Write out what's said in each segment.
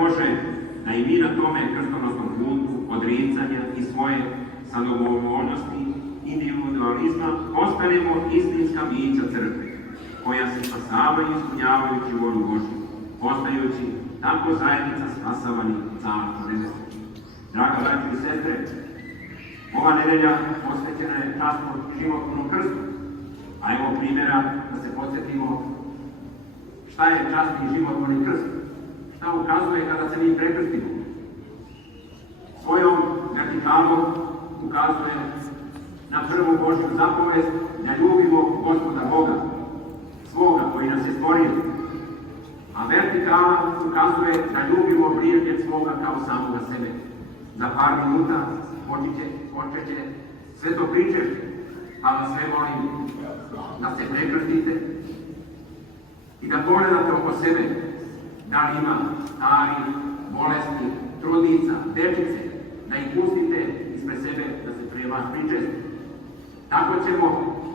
Bože, da i mi na tome krstonosnom putu odricanja i svoje samovoljnosti, individualizma, postanemo istinska bića crkve, koja se spasavaju ispunjavajući volju Božju, postajući tako zajednica spasavanih carstva nebeskog. Draga braći i sestre, ova nedelja posvećena je časnom životvornom krstu, a evo primjera da se podsjetimo šta je časni životvorni krst, šta ukazuje kada se mi prekrstimo. Svojom vertikalom ukazuje na prvu Božju zapovest da ljubimo Gospoda Boga, svoga koji nas je stvorio, a vertikala ukazuje da ljubimo prijatelj svoga kao samoga sebe. Za par minuta počeće sve to pričešće, pa vas sve molim da se prekrstite i da pogledate oko sebe da li ima stari, bolesni, trudnica, dečice, da ih pustite ispred sebe da se prije vas pričesti. Tako ćemo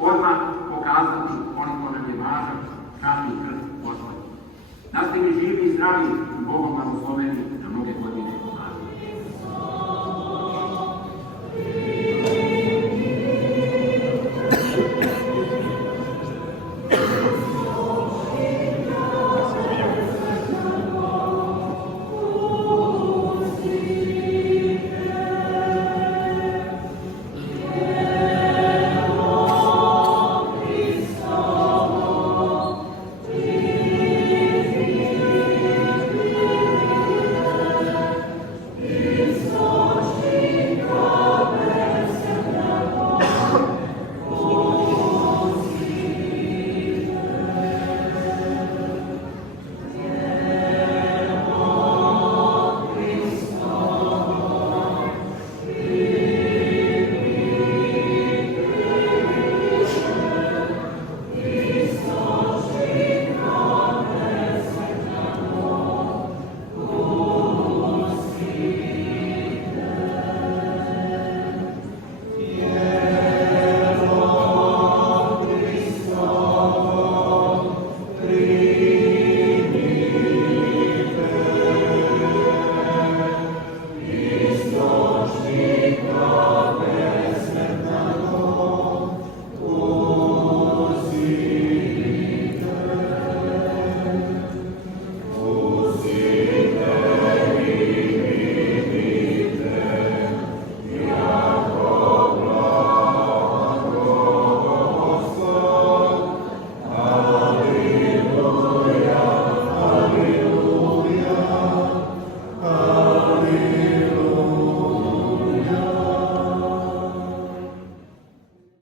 odmah pokazati koliko nam je važan časni krst Gospod. Da ste mi živi i zdravi i Bogom blagosloveni na mnoge godine.